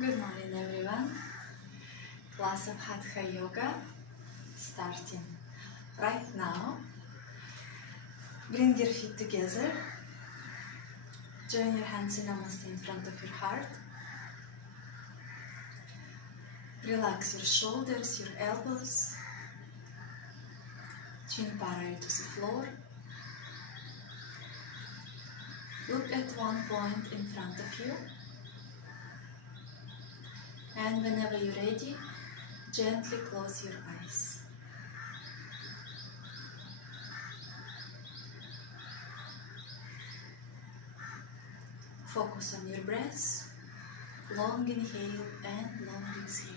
Good morning everyone. Class of Hatha Yoga starting right now. Bring your feet together. Join your hands in Namaste in front of your heart. Relax your shoulders, your elbows. Chin parallel to the floor. Look at one point in front of you. And whenever you're ready, gently close your eyes. Focus on your breath. Long inhale and long exhale.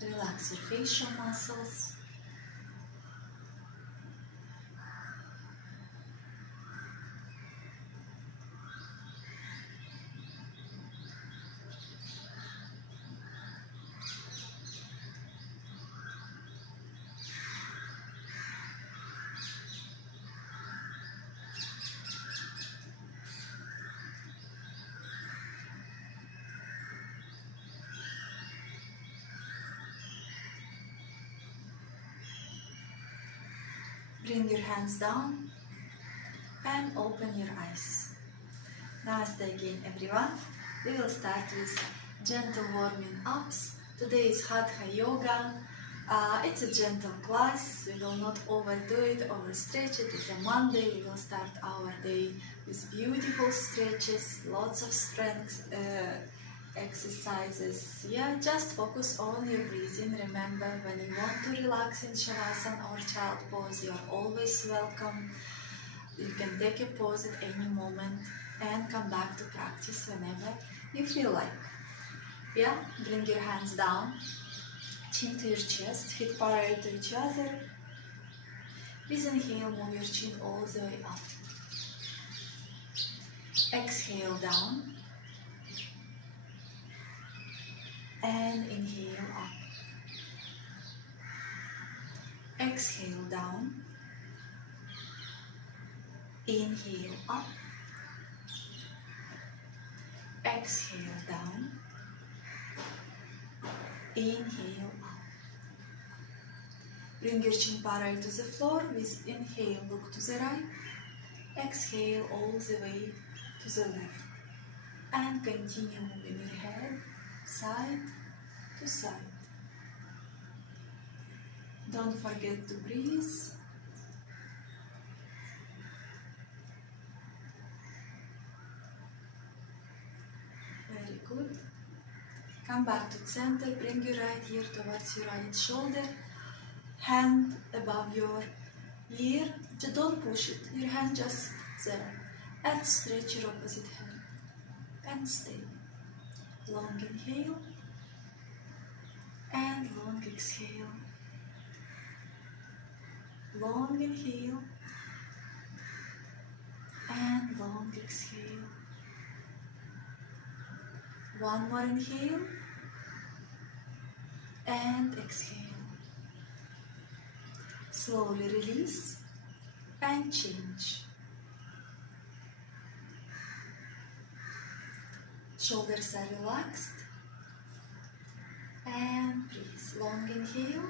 Relax your facial muscles. Bring your hands down and open your eyes. Namaste again everyone. We will start with gentle warming ups. Today is Hatha Yoga. It's a gentle class. We will not overdo it, overstretch it. It's a Monday. We will start our day with beautiful stretches, lots of strength exercises. Just focus on your breathing. Remember, when you want to relax in Shavasana or child pose, you are always welcome. You can take a pause at any moment and come back to practice whenever you feel like. Bring your hands down, chin to your chest, feet parallel to each other. With inhale, move your chin all the way up. Exhale down. And inhale up. Exhale down. Inhale up. Exhale down. Inhale up. Bring your chin parallel to the floor. With inhale, look to the right. Exhale all the way to the left. And continue moving your head side to side. Don't forget to breathe. Very good. Come back to center. Bring your right ear towards your right shoulder. Hand above your ear. Just don't push it. Your hand just there. And stretch your opposite hand. And stay. Long inhale and long exhale. Long inhale and long exhale. One more inhale and exhale. Slowly release and change. Shoulders are relaxed. And breathe. Long inhale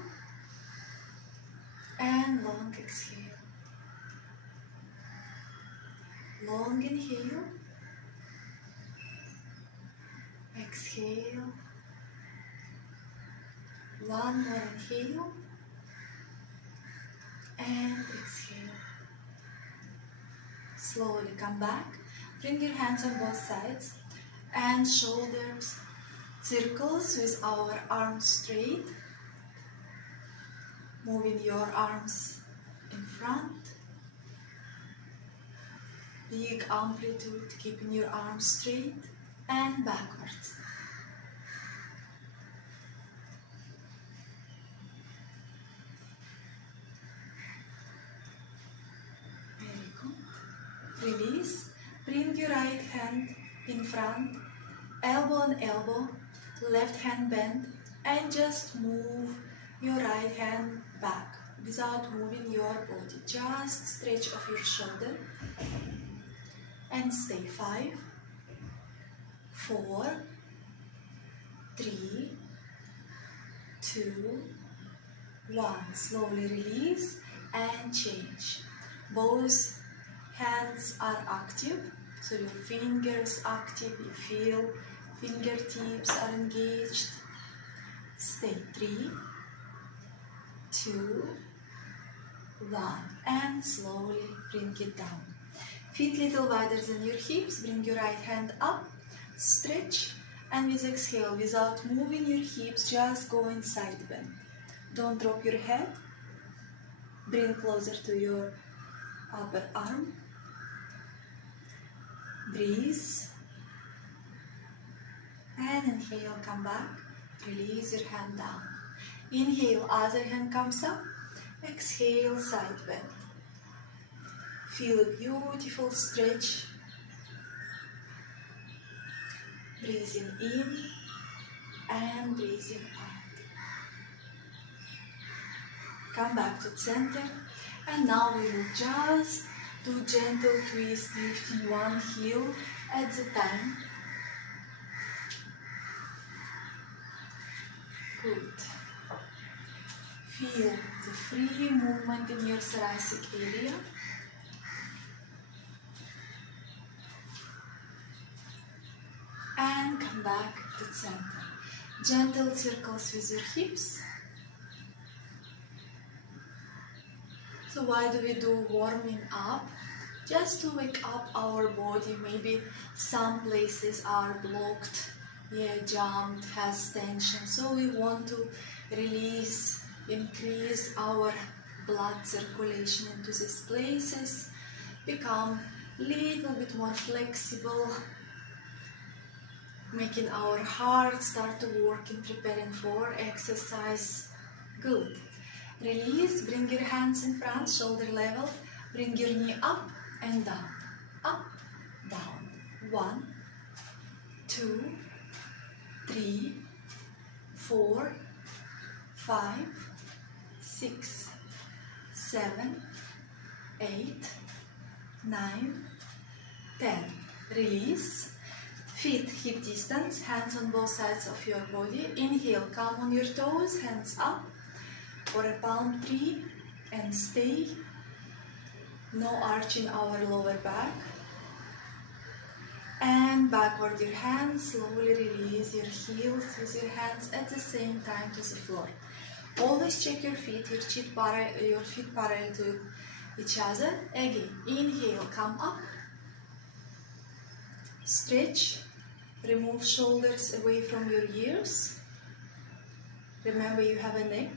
and long exhale. Long inhale. Exhale. One more inhale and exhale. Slowly come back. Bring your hands on both sides and shoulders circles with our arms straight. Moving your arms in front. Big amplitude, keeping your arms straight and backwards. Very good. Release. Bring your right hand in front, elbow on elbow, left hand bent, and just move your right hand back without moving your body. Just stretch off your shoulder and stay. 5, 4, 3, 2, 1. Slowly release and change. Both hands are active, so your fingers active, you feel fingertips are engaged. Stay. 3, 2, 1, and slowly bring it down. Feet little wider than your hips, bring your right hand up, stretch, and with exhale, without moving your hips, just go in side bend. Don't drop your head, bring closer to your upper arm, breathe, and inhale, come back, release your hand down. Inhale, other hand comes up, exhale, side bend. Feel a beautiful stretch. Breathing in and breathing out. Come back to center, and now we will just do gentle twist, lifting one heel at a time. Good. Feel the free movement in your thoracic area. And come back to center. Gentle circles with your hips. So why do we do warming up? Just to wake up our body. Maybe some places are blocked, jammed, has tension. So we want to release, increase our blood circulation into these places, become a little bit more flexible, making our heart start to work in preparing for exercise. Good. Release, bring your hands in front, shoulder level, bring your knee up and down, up, down. 1, 2, 3, 4, 5, 6, 7, 8, 9, 10. Release. Feet hip distance, hands on both sides of your body. Inhale, come on your toes, hands up for a palm tree and stay. No arch in our lower back. And backward your hands, slowly release your heels with your hands at the same time to the floor. Always check your feet, your feet parallel to each other. Again, inhale, come up. Stretch. Remove shoulders away from your ears. Remember you have a neck.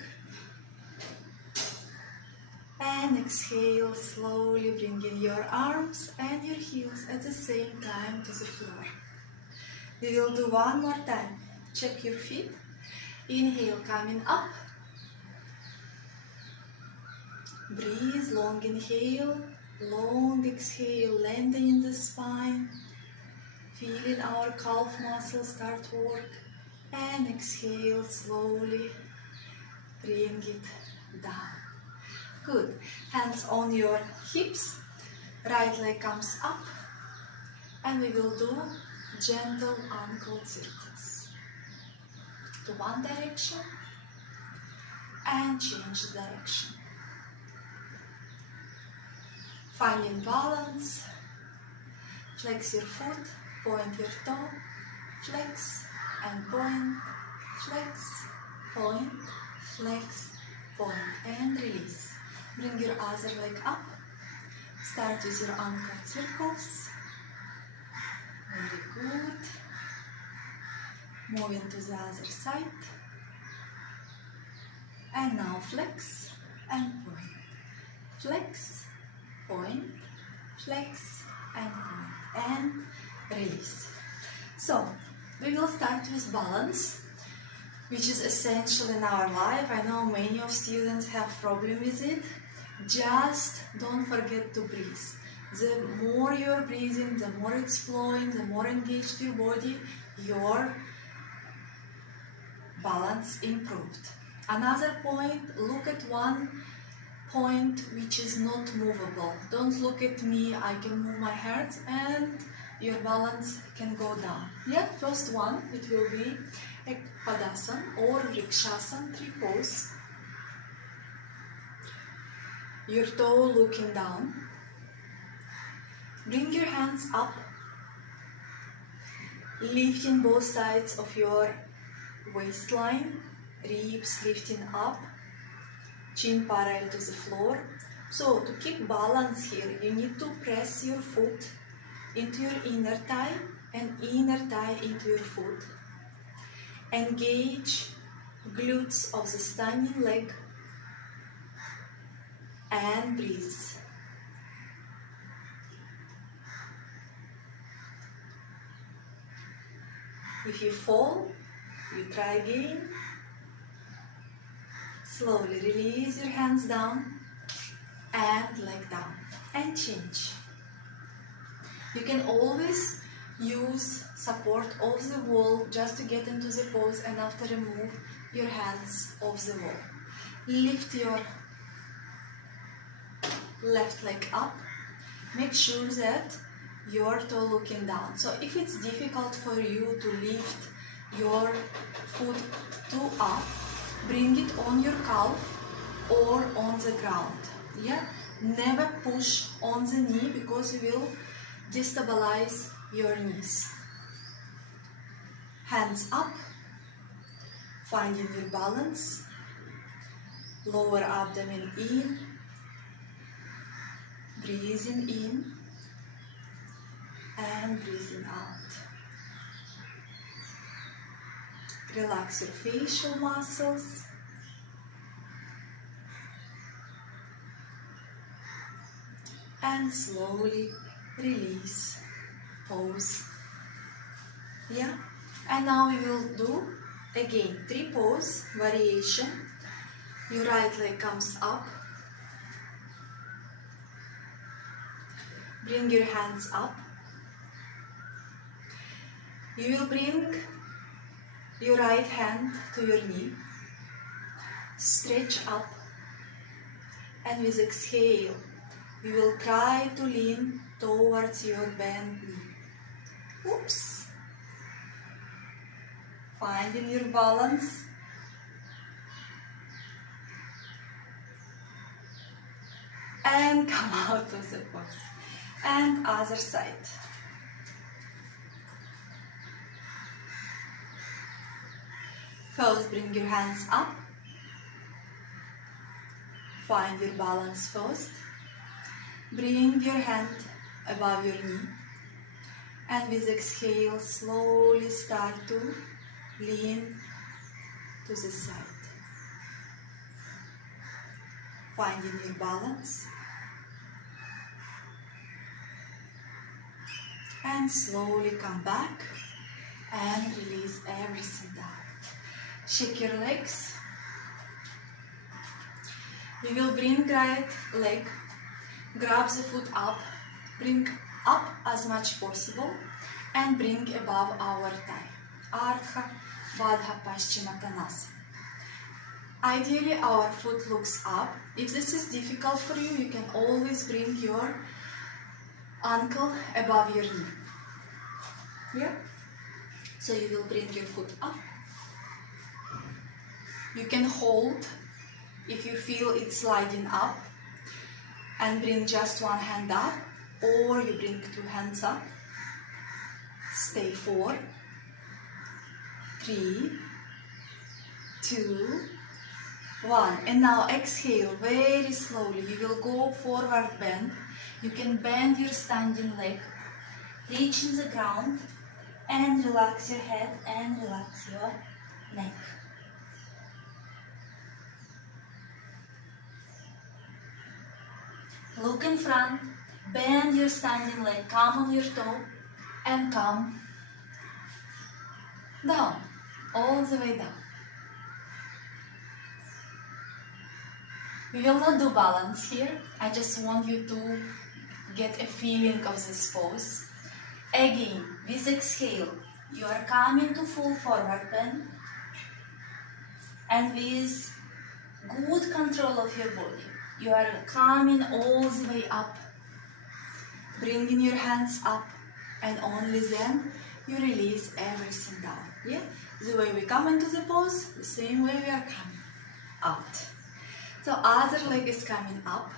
And exhale, slowly bring in your arms and your heels at the same time to the floor. We will do one more time. Check your feet. Inhale, coming up. Breathe, long inhale, long exhale, lengthening the spine. Feeling our calf muscles start to work, and exhale slowly, bring it down. Good. Hands on your hips, right leg comes up, and we will do gentle ankle circles. To one direction, and change direction. Finding balance, flex your foot, point your toe, flex and point, flex, point, flex, point, and release. Bring your other leg up. Start with your ankle circles. Very good. Moving to the other side. And now flex and point. Flex, point, flex, and point, and release. So, we will start with balance, which is essential in our life. I know many of students have problem with it. Just don't forget to breathe. The more you're breathing, the more it's flowing, the more engaged your body, your balance improved. Another point, look at one point which is not movable. Don't look at me, I can move my hands and your balance can go down. Yeah, first one, it will be a Padasana or Vrikshasana, 3 pose. Your toe looking down. Bring your hands up, lifting both sides of your waistline, ribs lifting up, chin parallel to the floor. So to keep balance here, you need to press your foot into your inner thigh and inner thigh into your foot. Engage glutes of the standing leg and breathe. If you fall, you try again. Slowly release your hands down and leg down and change. You can always use support of the wall just to get into the pose, and after remove your hands off the wall. Lift your left leg up. Make sure that your toe looking down. So if it's difficult for you to lift your foot too up, bring it on your calf or on the ground. Yeah, never push on the knee because you will destabilize your knees. Hands up, finding your balance. Lower abdomen in, breathing in and breathing out. Relax your facial muscles. And slowly release, pose. Yeah, and now we will do again 3 pose variation. Your right leg comes up. Bring your hands up. You will bring your right hand to your knee. Stretch up, and with exhale, you will try to lean towards your bent knee. Oops. Finding your balance. And come out of the pose. And other side. First, bring your hands up. Find your balance first. Bring your hand above your knee. And with exhale, slowly start to lean to the side. Finding your balance. And slowly come back and release everything down. Shake your legs. You will bring right leg, grab the foot up, bring up as much possible and bring above our thigh. Ardha Baddha Paschimottanasana. Ideally our foot looks up. If this is difficult for you, you can always bring your ankle above your knee. Yeah? So you will bring your foot up. You can hold if you feel it's sliding up and bring just one hand up, or you bring 2 hands up. Stay 4, 3, 2, 1. And now exhale very slowly. You will go forward bend. You can bend your standing leg, reaching the ground, and relax your head and relax your neck. Look in front, bend your standing leg, come on your toe, and come down, all the way down. We will not do balance here. I just want you to get a feeling of this pose. Again, with exhale, you are coming to full forward bend. and with good control of your body. You are coming all the way up, bringing your hands up, and only then you release everything down. Yeah? The way we come into the pose, the same way we are coming out. So other leg is coming up.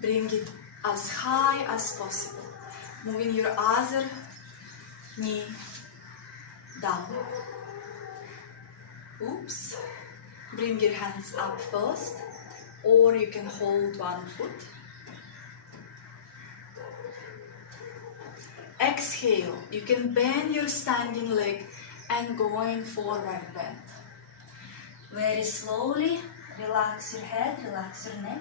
Bring it as high as possible. Moving your other knee down. Oops. Bring your hands up first, or you can hold one foot. Exhale. You can bend your standing leg and going forward bend. Very slowly, relax your head, relax your neck.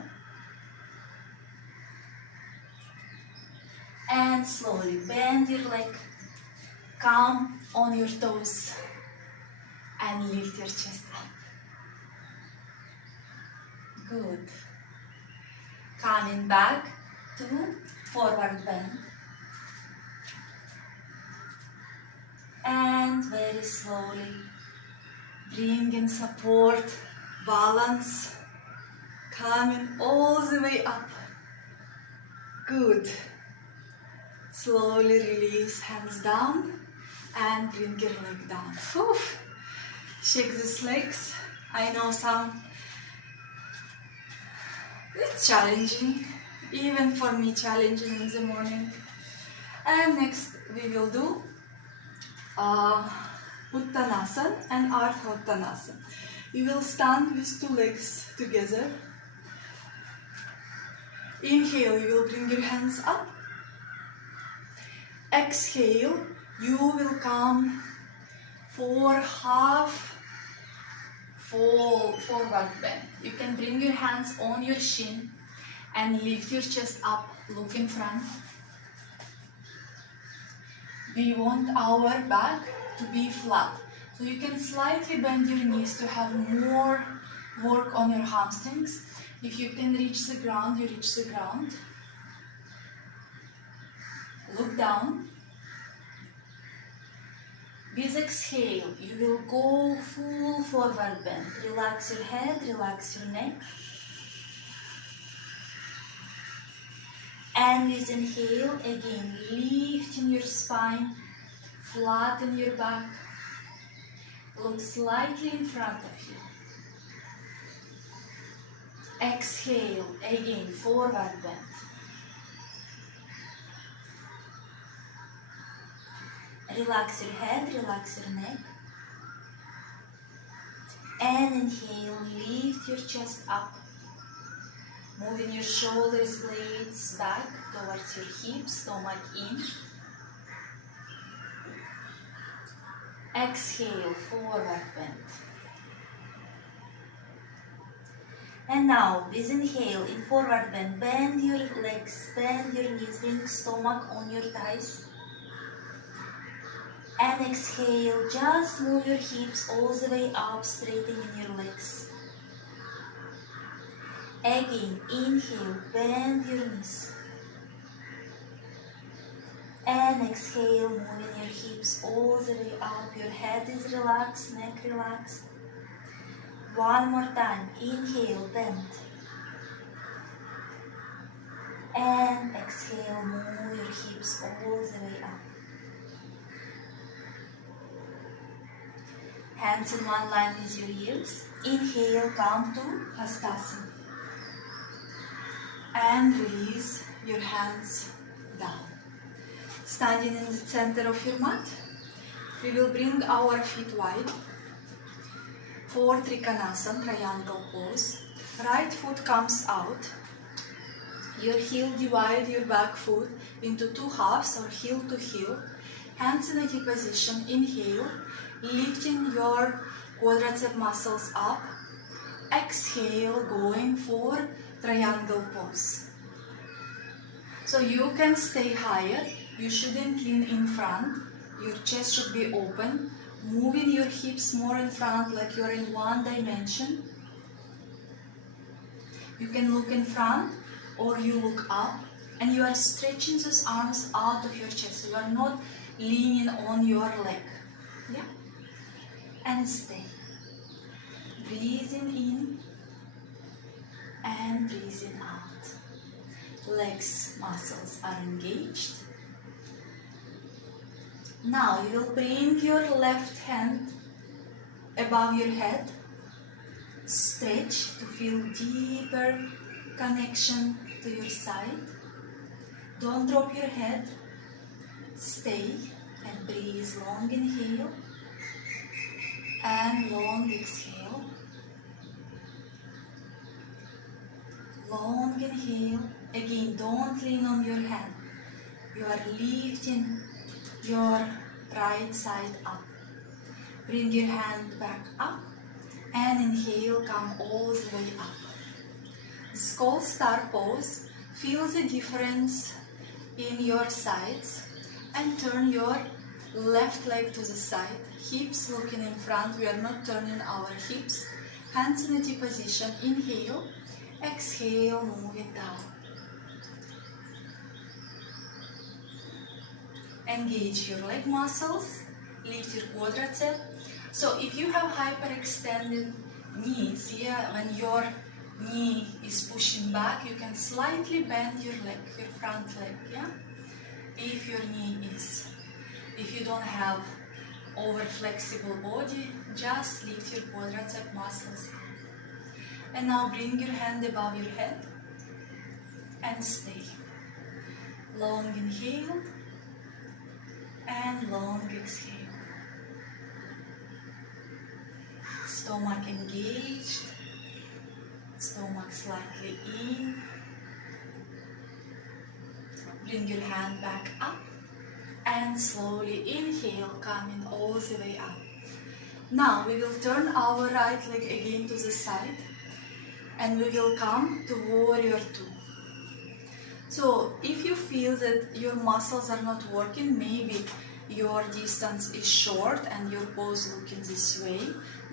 And slowly bend your leg, come on your toes, and lift your chest up. Good. Coming back to forward bend. And very slowly bring in support, balance, coming all the way up. Good. Slowly release, hands down, and bring your leg down. Whew. Shake these legs. I know it's challenging, even for me challenging in the morning. And next we will do Uttanasana and Ardha Uttanasana. You will stand with two legs together. Inhale, you will bring your hands up. Exhale, you will come for half forward bend. You can bring your hands on your shin and lift your chest up, look in front. We want our back to be flat. So you can slightly bend your knees to have more work on your hamstrings. If you can reach the ground, you reach the ground. Look down. With exhale, you will go full forward bend. Relax your head, relax your neck. And with inhale, again, lifting your spine, flatten your back. Look slightly in front of you. Exhale, again, forward bend. Relax your head, relax your neck. And inhale, lift your chest up. Moving your shoulders, blades back towards your hips, stomach in. Exhale, forward bend. And now, with inhale, in forward bend, bend your legs, bend your knees, bring stomach on your thighs. And exhale, just move your hips all the way up, straightening your legs. Again, inhale, bend your knees. And exhale, moving your hips all the way up. Your head is relaxed, neck relaxed. One more time, inhale, bend. And exhale, move your hips all the way up. Hands in one line with your ears. Inhale, come to Hastasana. And release your hands down. Standing in the center of your mat, we will bring our feet wide for Trikonasana, triangle pose. Right foot comes out. Your heel divide your back foot into two halves or heel to heel. Hands in a T position. Inhale, lifting your quadricep muscles up. Exhale, going for triangle pose. So you can stay higher. You shouldn't lean in front. Your chest should be open. Moving your hips more in front like you're in one dimension. You can look in front or you look up and you are stretching those arms out of your chest. You are not leaning on your leg. Yeah? and stay. Breathing in and breathing out. Legs muscles are engaged. Now you will bring your left hand above your head. Stretch to feel deeper connection to your side. Don't drop your head. Stay and breathe. Long inhale and long exhale. Long inhale. Again, don't lean on your hand. You are lifting your right side up. Bring your hand back up and inhale, come all the way up. It's called star pose. Feel the difference in your sides and turn your left leg to the side. Hips looking in front. We are not turning our hips. Hands in a T position. Inhale. Exhale, moving down. Engage your leg muscles. Lift your quadriceps. So if you have hyperextended knees, when your knee is pushing back, you can slightly bend your leg, your front leg, If your knee is, if you don't have over flexible body, just lift your quadriceps muscles. And now bring your hand above your head and stay. Long inhale and long exhale. Stomach engaged, stomach slightly in. Bring your hand back up and slowly inhale, coming all the way up. Now we will turn our right leg again to the side and we will come to warrior two. So if you feel that your muscles are not working, maybe your distance is short and your pose looking this way,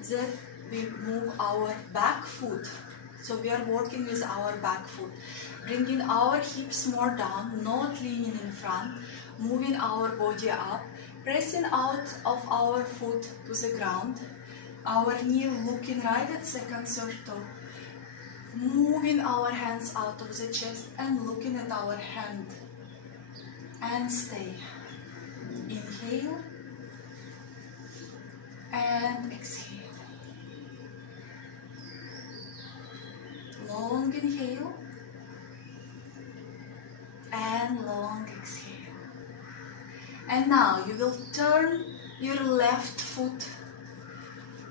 then we move our back foot. So we are working with our back foot. Bringing our hips more down, not leaning in front, moving our body up, pressing out of our foot to the ground, our knee looking right at second, third toe, moving our hands out of the chest and looking at our hand, and stay. Inhale and exhale. Long inhale and long exhale. And now you will turn your left foot,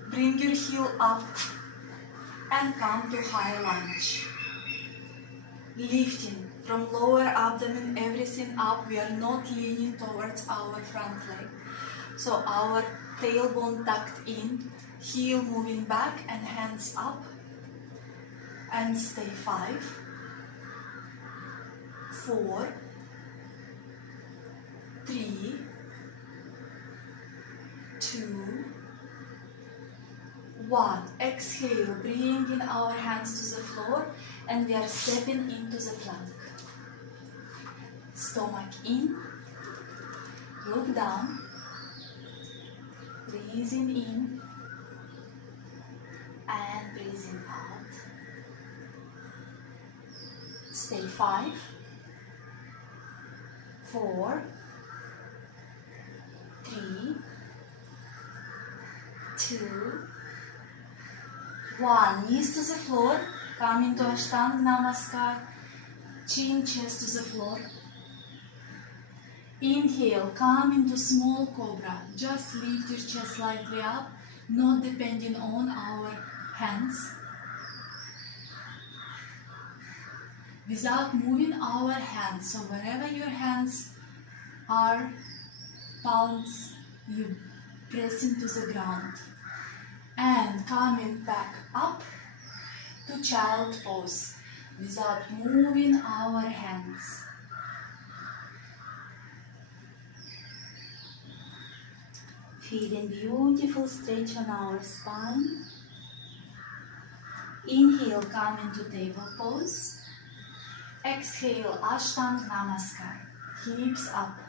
bring your heel up and come to high lunge. Lifting from lower abdomen, everything up. We are not leaning towards our front leg. So our tailbone tucked in, heel moving back and hands up. And stay. 5, 4, 3, 2, 1. Exhale, bringing our hands to the floor and we are stepping into the plank. Stomach in, look down, breathing in and breathing out. Stay. 5, 4, 3, 2, 1. Knees to the floor. Come into Ashtanga Namaskar. Chin, chest to the floor. Inhale. Come into small cobra. Just lift your chest slightly up, not depending on our hands. Without moving our hands. So wherever your hands are, palms, you press into the ground. And coming back up to child pose without moving our hands. Feeling beautiful stretch on our spine. Inhale, come into table pose. Exhale, Ashtanga Namaskar. Hips up.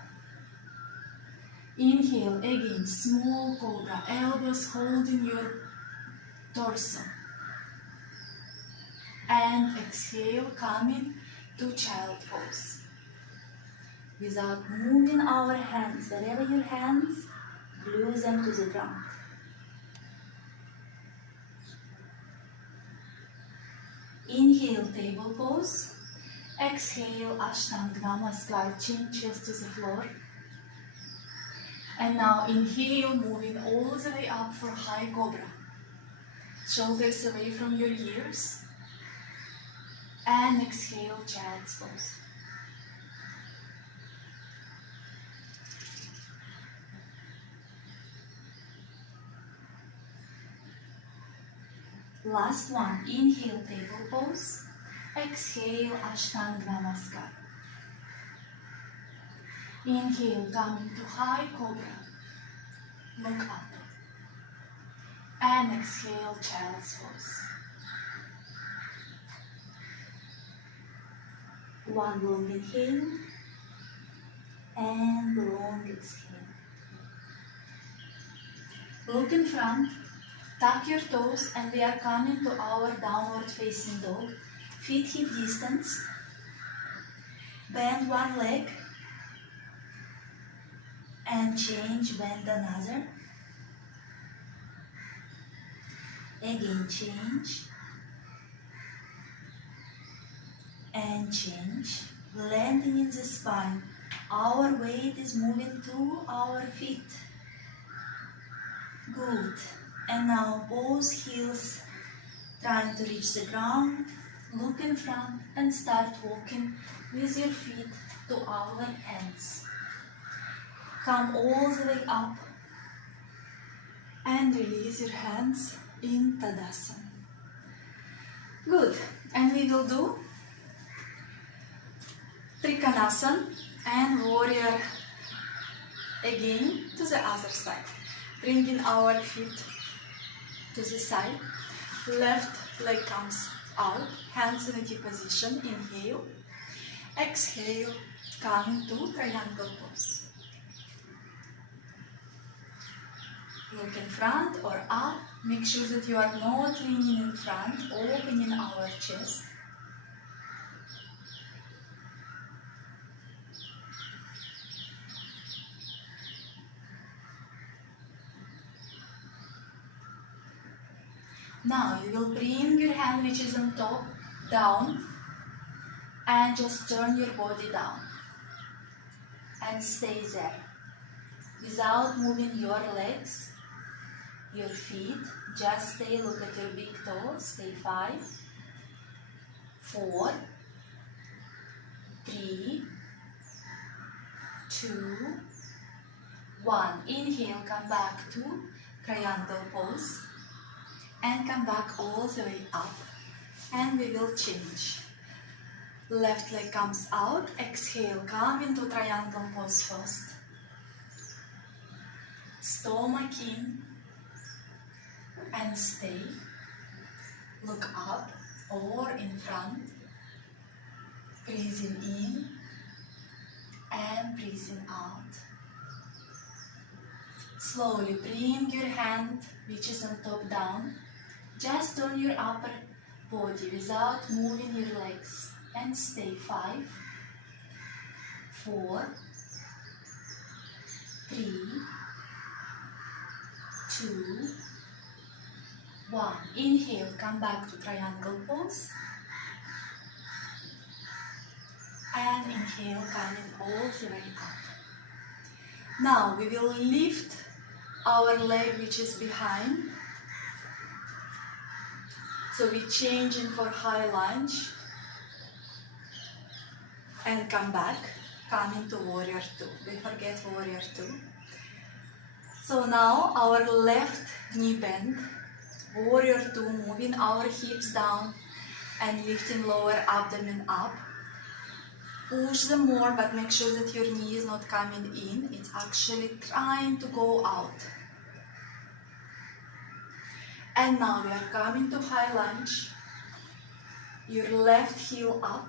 Inhale, again, small cobra, elbows holding your torso. And exhale, coming to child pose. Without moving our hands, wherever your hands, glue them to the ground. Inhale, table pose. Exhale, Ashtanga Namaskar, chin, chest to the floor. And now inhale, moving all the way up for high cobra. Shoulders away from your ears. And exhale, child's pose. Last one, inhale, table pose. Exhale, Ashtanga Namaskar. Inhale, coming to high cobra. Look up. And exhale, child's pose. One long inhale and long exhale. Look in front, tuck your toes, and we are coming to our downward facing dog. Feet hip distance. Bend one leg and change, bend another. Again, change and change. Landing in the spine. Our weight is moving to our feet. Good. And now both heels trying to reach the ground. Look in front and start walking with your feet to our hands. Come all the way up and release your hands in Tadasana. Good. And we will do Trikonasana and warrior again to the other side. Bringing our feet to the side. Left leg comes out, hands in a T position. Inhale. Exhale, coming to triangle pose. Look in front or up. Make sure that you are not leaning in front, opening our chest. Now you will bring your hand which is on top down and just turn your body down and stay there without moving your legs, your feet. Just stay, look at your big toes. Stay 5, 4, 3, 2, 1. Inhale, come back to triangle pose. And come back all the way up, and we will change. Left leg comes out, exhale, come into triangle pose first. Stomach in, and stay. Look up or in front. Breathing in, and breathing out. Slowly bring your hand, which is on top, down. Just turn your upper body without moving your legs and stay 5, 4, 3, 2, 1. Inhale, come back to triangle pose. And inhale, coming all the way up. Now we will lift our leg which is behind. So we change in for high lunge and come back, come into warrior 2. We forget warrior 2. So now our left knee bend, warrior 2, moving our hips down and lifting lower abdomen up. Push them more, but make sure that your knee is not coming in. It's actually trying to go out. And now we are coming to high lunge. Your left heel up.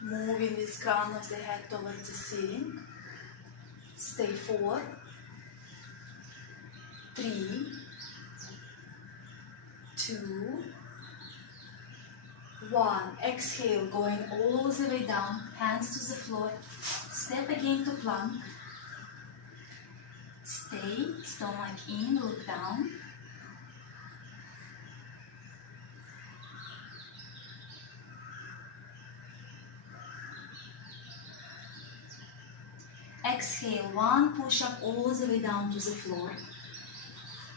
Moving this crown of the head towards the ceiling. Stay 4, 3, 2, 1. Exhale, going all the way down, hands to the floor. Step again to plank. Stay, stomach in, look down. Exhale, 1 push-up all the way down to the floor.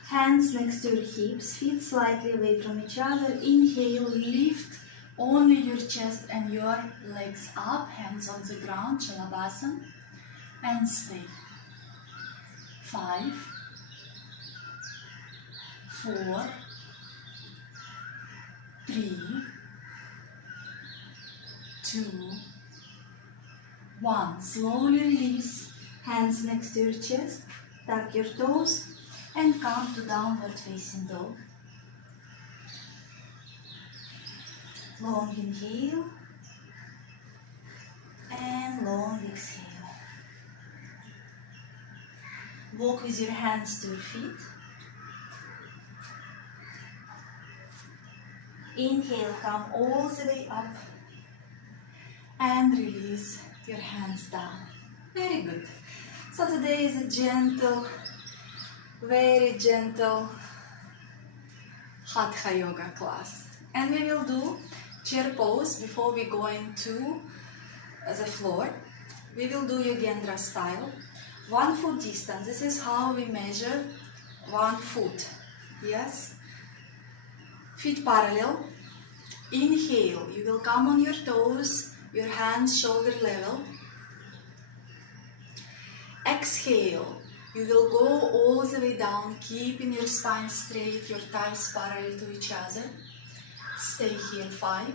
Hands next to your hips, feet slightly away from each other. Inhale, lift only your chest and your legs up, hands on the ground, Shalabhasana, and stay. 5, 4, 3, 2, 1. Slowly release, hands next to your chest, tuck your toes, and come to downward facing dog. Long inhale and long exhale. Walk with your hands to your feet. Inhale, come all the way up and release your hands down. Very good. So today is a gentle, very gentle Hatha Yoga class. And we will do chair pose before we go into the floor. We will do Yogendra style. 1 foot distance. This is how we measure 1 foot. Yes? Feet parallel. Inhale. You will come on your toes, your hands shoulder level. Exhale. You will go all the way down, keeping your spine straight, your thighs parallel to each other. Stay here. 5,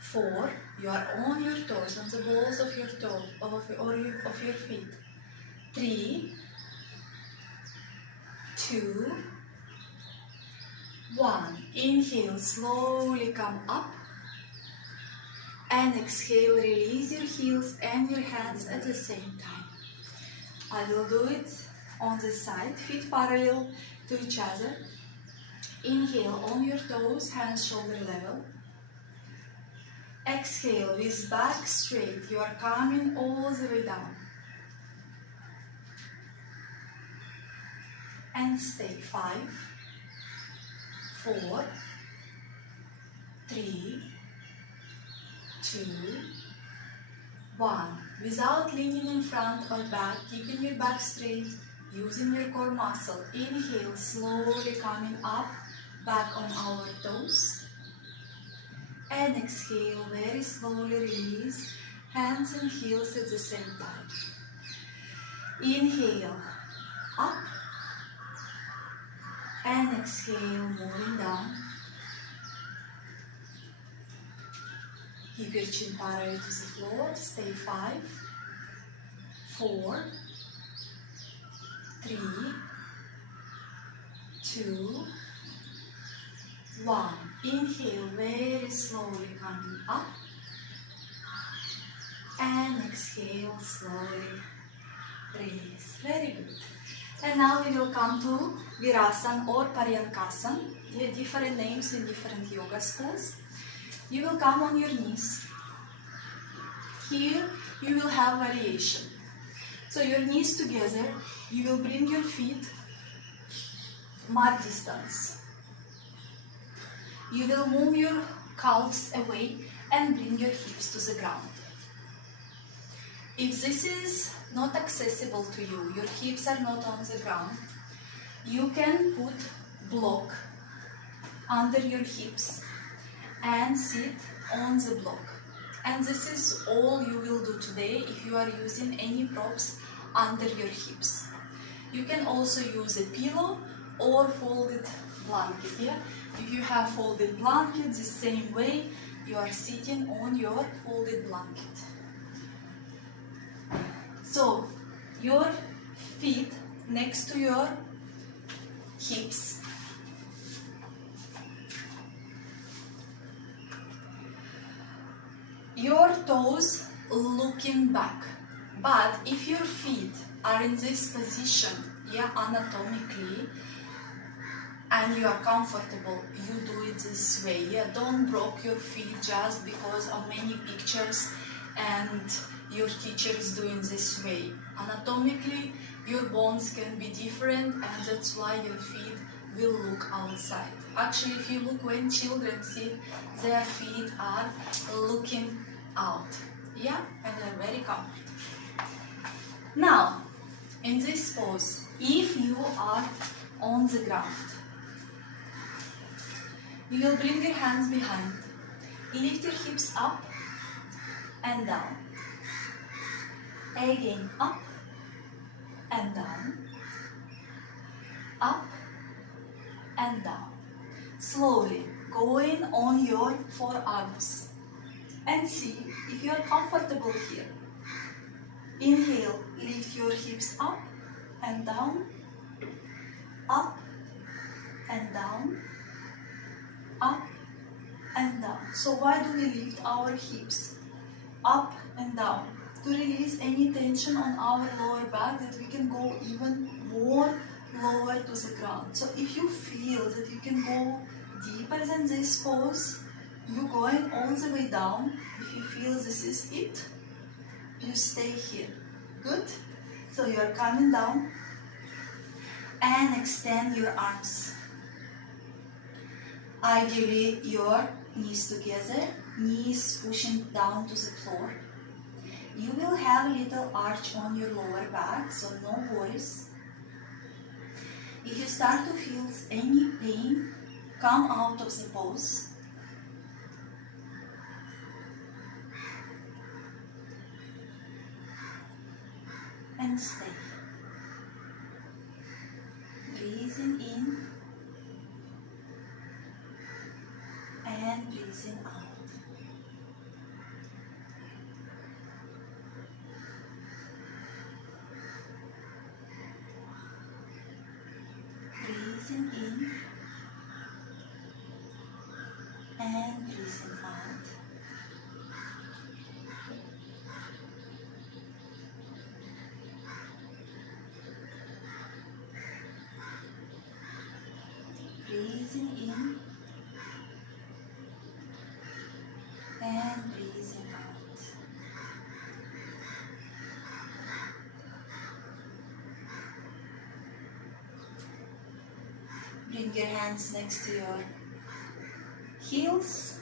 4, you are on your toes, on the balls of your toes, of your feet. 3, 2, 1. Inhale, slowly come up. And exhale, release your heels and your hands at the same time. I will do it on the side, feet parallel to each other. Inhale on your toes, hands shoulder level. Exhale with back straight, you are coming all the way down. And stay. 5, 4, 3, 2, 1. Without leaning in front or back, keeping your back straight, using your core muscle. Inhale, slowly coming up, back on our toes. And exhale, very slowly release, hands and heels at the same time. Inhale, up. And exhale, moving down. Keep your chin parallel to the floor. Stay. 5, 4, 3, 2, 1. Inhale, very slowly coming up. And exhale, slowly release. Very good. And now we will come to Virasana or Paryankasana. There are different names in different yoga schools. You will come on your knees. Here you will have variation. So your knees together, you will bring your feet mat distance. You will move your calves away and bring your hips to the ground. If this is not accessible to you, your hips are not on the ground, you can put block under your hips and sit on the block. And this is all you will do today if you are using any props under your hips. You can also use a pillow or folded blanket. Yeah? If you have folded blanket, the same way you are sitting on your folded blanket. So, your feet next to your hips. Your toes looking back. But if your feet are in this position, yeah, anatomically, and you are comfortable, you do it this way. Yeah, don't break your feet just because of many pictures and your teacher is doing this way. Anatomically, your bones can be different, and that's why your feet will look outside. Actually, if you look when children sit, their feet are looking out. Yeah, and they're very comfortable. Now, in this pose, if you are on the ground, you will bring your hands behind, lift your hips up and down, again up and down, up and down, slowly going on your forearms, and see if you are comfortable here. Inhale, lift your hips up and down, up and down, up and down. So why do we lift our hips up and down? To release any tension on our lower back, that we can go even more lower to the ground. So if you feel that you can go deeper than this pose, you're going all the way down. If you feel this is it, you stay here. Good? So you are coming down and extend your arms. Ideally, your knees together, knees pushing down to the floor. You will have a little arch on your lower back, so no worries. If you start to feel any pain, come out of the pose. And stay. Breathing in and breathing out. Breathing in and breathing out. Breathing in and breathing out. Bring your hands next to your heels.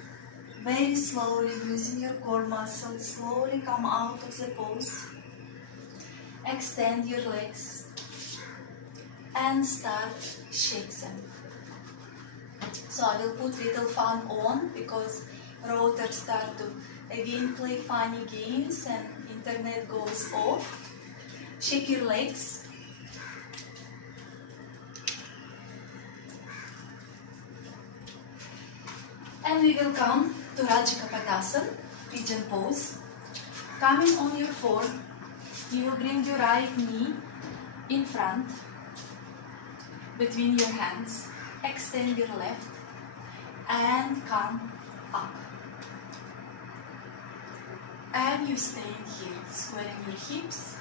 Very slowly, using your core muscles, slowly come out of the pose. Extend your legs and start shake them. So I will put little fan on because routers start to again play funny games and internet goes off. Shake your legs. And we will come to Rajakapatasana, pigeon pose. Coming on your form, you will bring your right knee in front between your hands. Extend your left and come up. And you stay here, squaring your hips,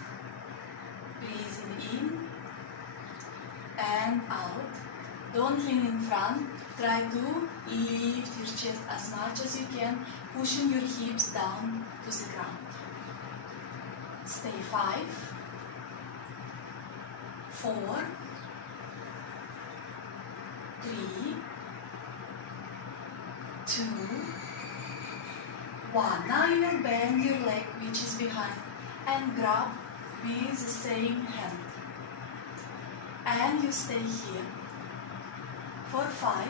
breathing in and out. Don't lean in front. Try to lift your chest as much as you can, pushing your hips down to the ground. Stay 5, 4, 3, 2, 1. Now you will bend your leg which is behind and grab with the same hand. And you stay here for 5,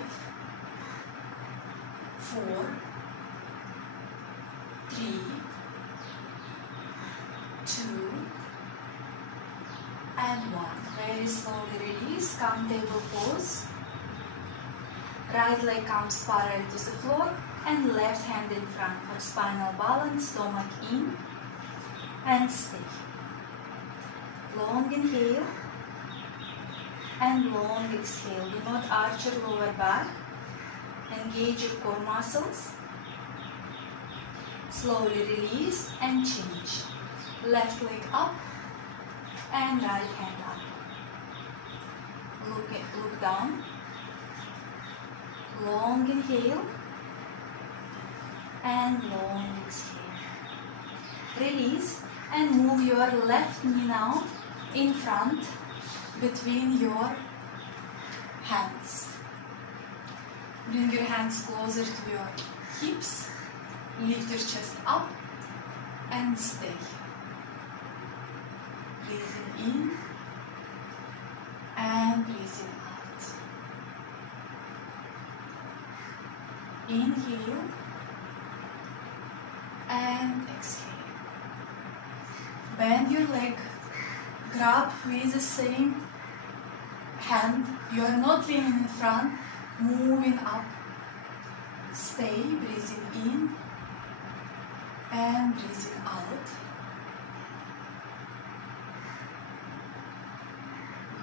4, 3, 2, and 1. Very slowly release, come table pose. Right leg comes parallel to the floor and left hand in front for spinal balance, stomach in and stay. Long inhale and long exhale. Do not arch your lower back. Engage your core muscles. Slowly release and change. Left leg up and right hand up. Look down. Long inhale and long exhale. Release and move your left knee now in front between your hands. Bring your hands closer to your hips. Lift your chest up and stay. Breathing in and breathing out. Inhale and exhale. Bend your leg. Grab with the same hand. You are not leaning in front. Moving up. Stay. Breathing in and breathing out.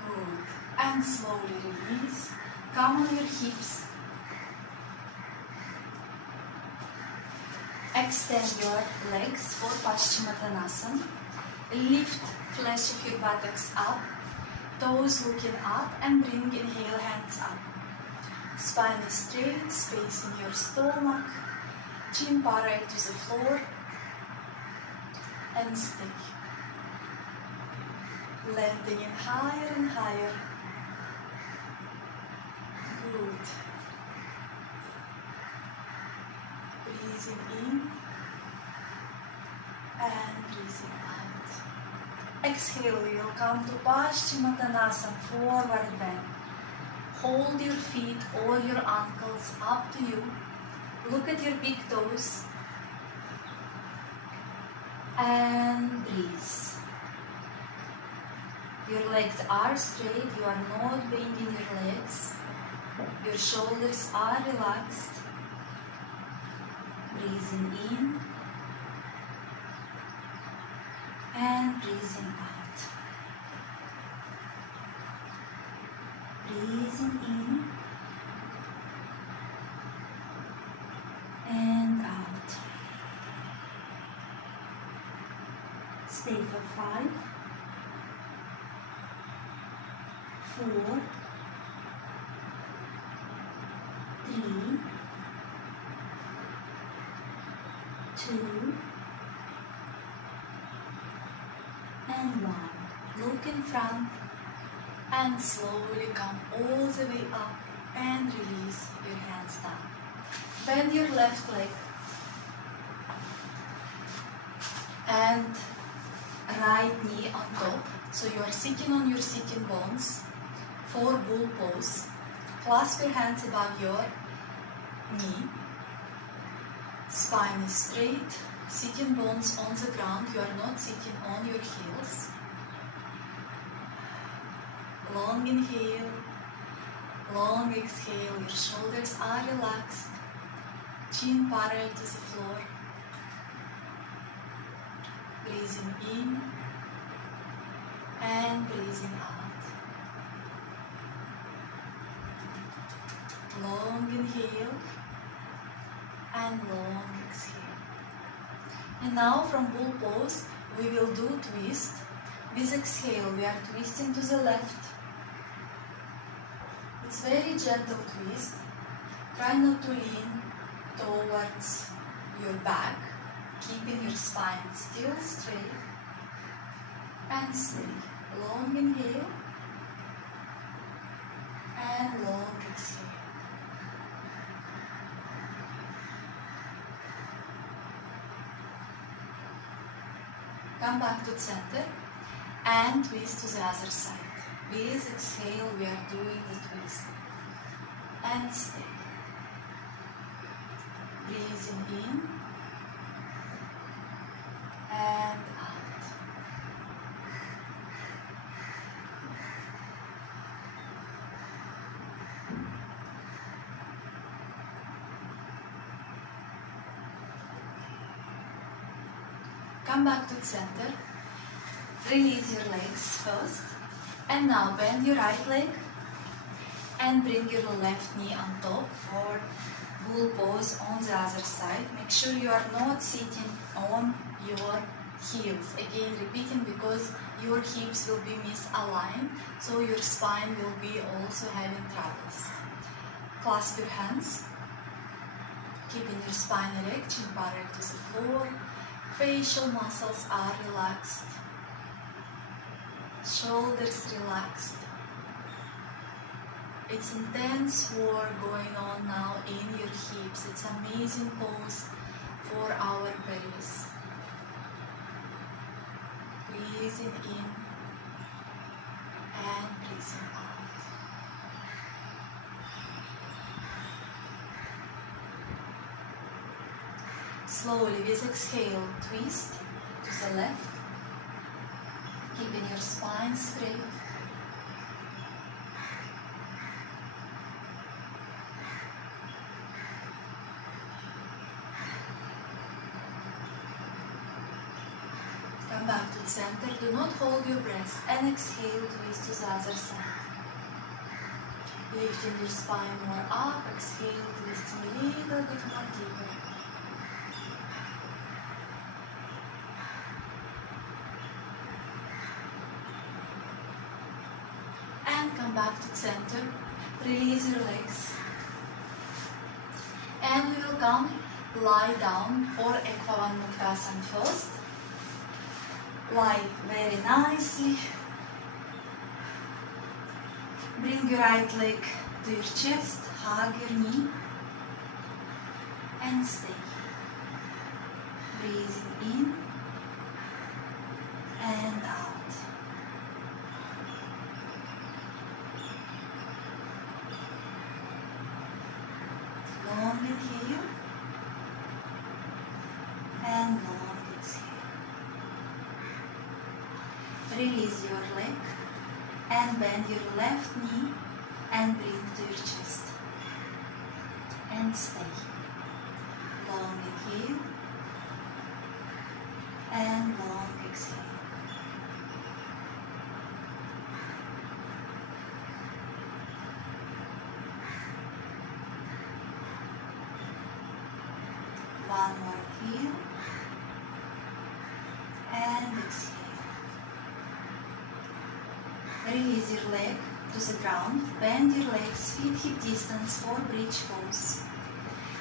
Good. And slowly release. Come on your hips. Extend your legs for Paschimottanasana. Lift flesh of your buttocks up. Toes looking up and bring inhale hands up. Spine is straight, space in your stomach. Chin parallel to the floor. And stay. Lengthening higher and higher. Good. Breathing in and breathing out. Exhale, we will come to Paschimottanasana, forward bend. Hold your feet or your ankles, up to you. Look at your big toes. And breathe. Your legs are straight, you are not bending your legs. Your shoulders are relaxed. Breathing in and breathing out. Breathing in and out. Stay for 5, 4, 3, 2, and 1. Look in front and slowly come all the way up and release your hands down. Bend your left leg and right knee on top. So you are sitting on your sitting bones for bull pose. Clasp your hands above your knee. Spine is straight. Sitting bones on the ground. You are not sitting on your heels. Long inhale. Long exhale. Your shoulders are relaxed. Chin parallel to the floor. Breathing in and breathing out. Long inhale and long exhale. And now from bull pose, we will do twist. With exhale, we are twisting to the left. It's very gentle twist. Try not to lean towards your back, keeping your spine still straight. And stay. Long inhale and long exhale. Come back to center and twist to the other side. With exhale, we are doing the twist. And stay. Breathing in and out. Come back to center. Release your legs first. And now bend your right leg and bring your left knee on top for bull pose on the other side. Make sure you are not sitting on your heels. Again, repeating because your hips will be misaligned, so your spine will be also having troubles. Clasp your hands, keeping your spine erect, chin parallel to the floor. Facial muscles are relaxed, shoulders relaxed. It's intense work going on now in your hips. It's amazing pose for our bellies. Breathing in and breathing out. Slowly with exhale, twist to the left, keeping your spine straight. Come back to the center. Do not hold your breath and exhale, twist to the other side. Lifting your spine more up, exhale, twisting a little bit more deeper. And come back to the center. Release your legs. And we will come lie down for Ekvavan first. Lie very nicely. Bring your right leg to your chest, hug your knee, and stay. Breathing in and out. Long inhale and long exhale. Release your leg and bend your left knee and bring to your chest. And stay. Long inhale and long exhale. One more inhale and exhale. Release your leg to the ground. Bend your legs, feet hip distance for bridge pose.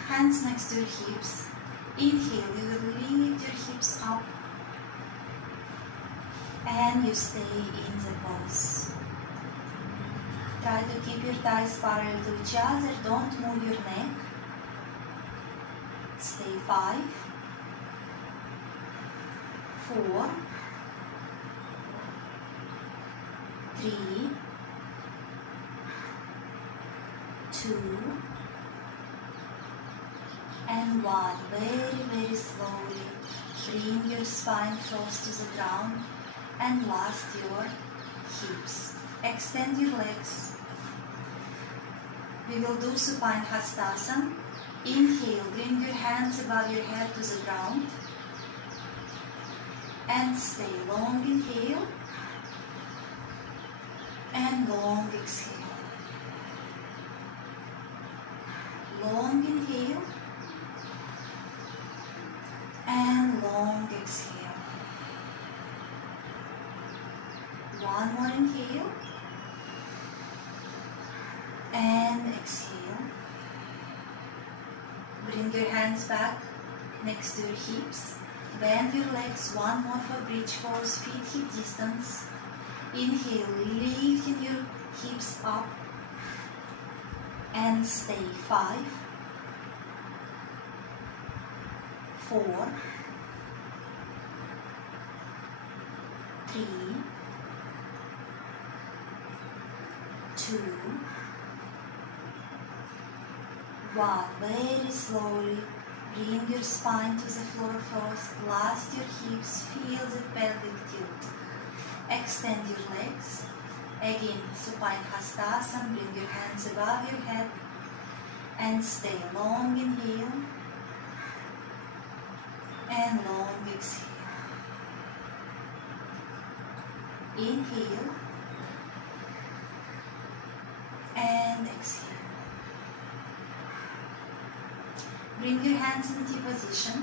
Hands next to your hips. Inhale, you will lift your hips up and you stay in the pose. Try to keep your thighs parallel to each other. Don't move your neck. Stay 5, 4, 3, 2, and 1. Very slowly bring your spine close to the ground and last your hips. Extend your legs. We will do supine Hastasana. Inhale, bring your hands above your head to the ground and stay. Long inhale and long exhale. Long inhale and long exhale. One more inhale and exhale. Bring your hands back next to your hips. Bend your legs. One more for bridge pose, feet hip distance. Inhale, lifting your hips up and stay. 5, 4, 3, 2, 1. Very slowly bring your spine to the floor first. Last your hips. Feel the pelvic tilt. Extend your legs. Again, supine Hastasana. Bring your hands above your head and stay. Long inhale and long exhale. Inhale and exhale. Bring your hands in T position.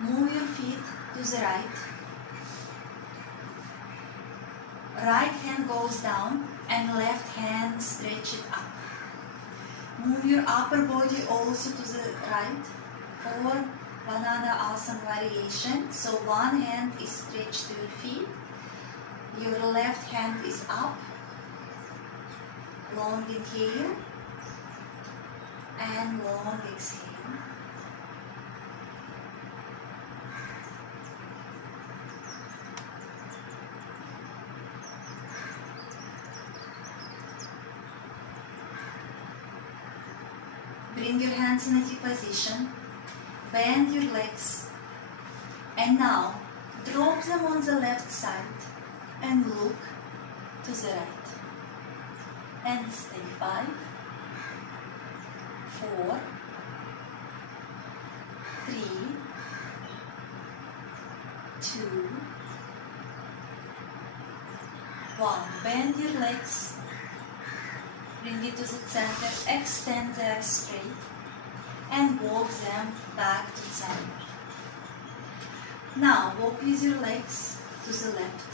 Move your feet to the right. Right hand goes down and left hand stretch it up. Move your upper body also to the right for banana asana variation. So one hand is stretched to your feet. Your left hand is up. Long inhale and long exhale. Bring your hands in a deep position, bend your legs, and now drop them on the left side and look to the right. And stay 5, 4, 3, 2, 1. Bend your legs. Bring it to the center, extend them straight and walk them back to the center. Now walk with your legs to the left.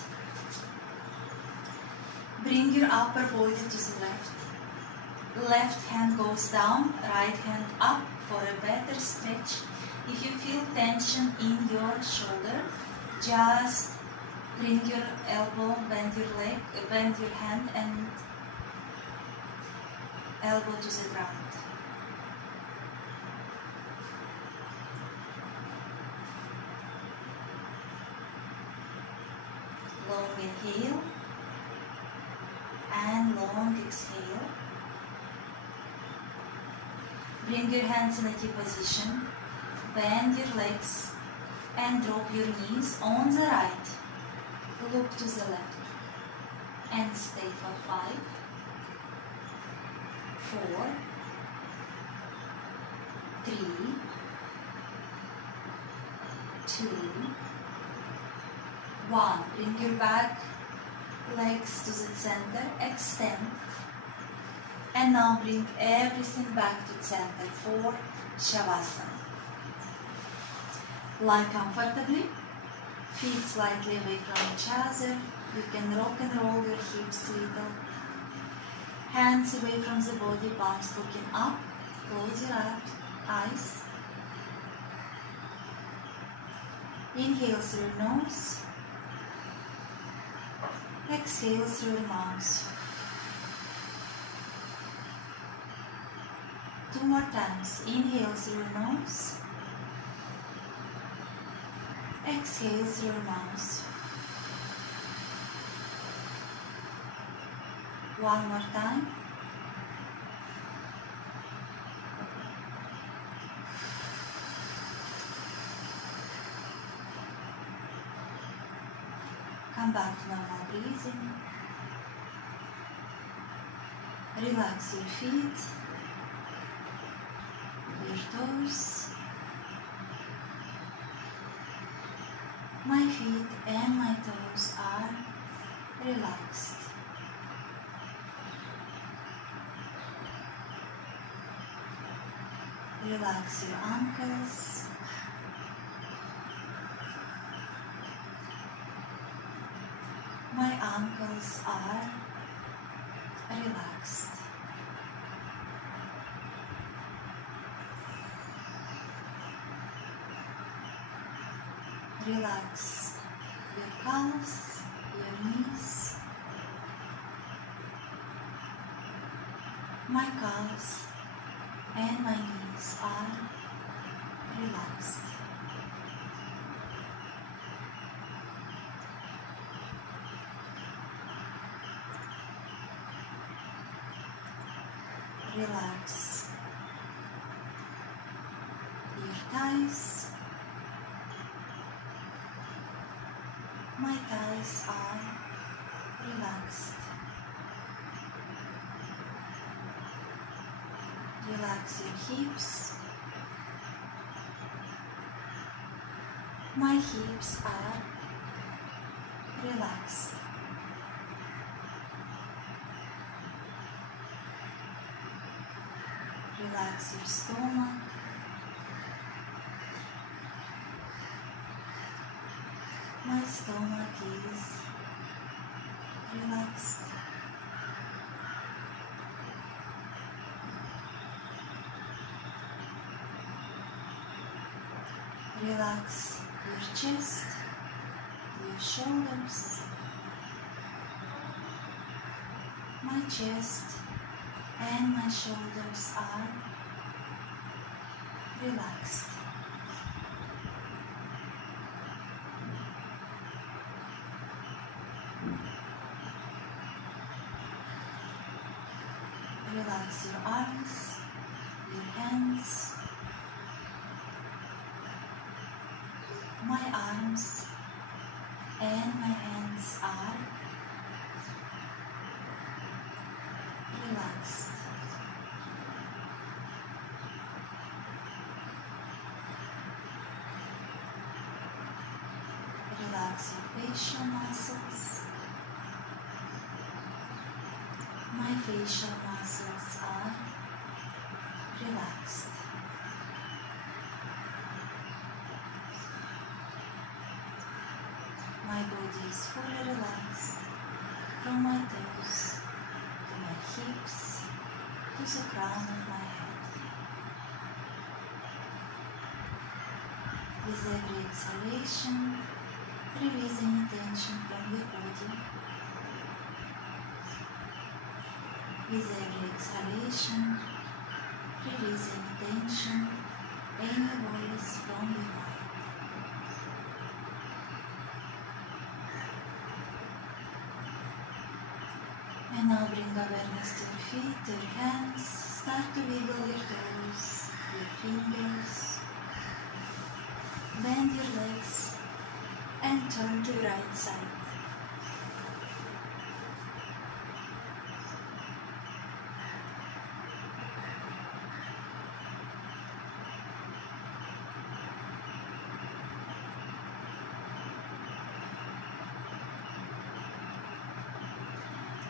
Bring your upper body to the left. Left hand goes down, right hand up for a better stretch. If you feel tension in your shoulder, just bring your elbow, bend your leg, bend your hand and elbow to the ground. Long inhale and long exhale. Bring your hands in a deep position. Bend your legs and drop your knees on the right. Look to the left and stay for 5, 4, 3, 2, 1. Bring your back legs to the center, extend, and now bring everything back to the center for Shavasana. Lie comfortably, feet slightly away from each other. You can rock and roll your hips a little. Hands away from the body, palms looking up. Close your eyes. Inhale through your nose. Exhale through your mouth. 2 more times. Inhale through your nose. Exhale through your mouth. 1 more time. Come back to normal breathing. Relax your feet, your toes. My feet and my toes are relaxed. Relax your ankles. My ankles are relaxed. Relax your calves, your knees. My calves and my knees are relaxed. Relax your thighs. My thighs are relaxed. Relax your hips. My hips are relaxed. Relax your stomach. My stomach is relaxed. Relax your chest, your shoulders. My chest and my shoulders are relaxed. Relax your arms, your hands. My arms and my hands are relaxed. Relax your facial muscles. My facial muscles are relaxed. My body is fully relaxed from my toes to my hips to the crown of my head. With every exhalation, release any tension from your body. With every exhalation, release any tension, any worries from your mind. And now bring awareness to your feet, to your hands. Start to wiggle your toes, your fingers. Bend your legs and turn to the right side.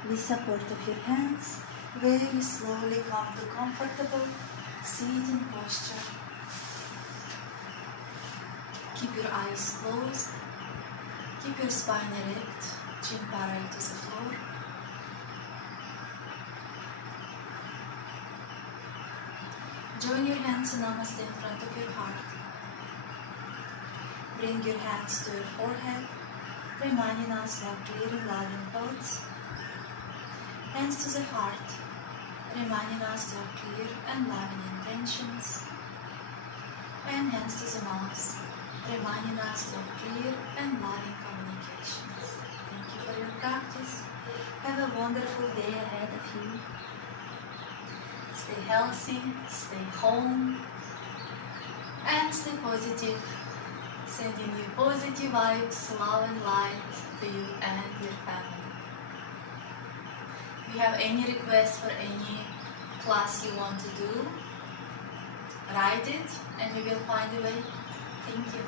With support of your hands, very slowly come to comfortable seated posture. Keep your eyes closed. Keep your spine erect, chin parallel to the floor. Join your hands in Namaste in front of your heart. Bring your hands to your forehead, reminding us of clear and loving thoughts. Hands to the heart, reminding us of clear and loving intentions. And hands to the mouth, reminding us of clear and loving communications. Thank you for your practice. Have a wonderful day ahead of you. Stay healthy, stay home, and stay positive. Sending you positive vibes, love and light to you and your family. If you have any request for any class you want to do, write it and we will find a way. Thank you.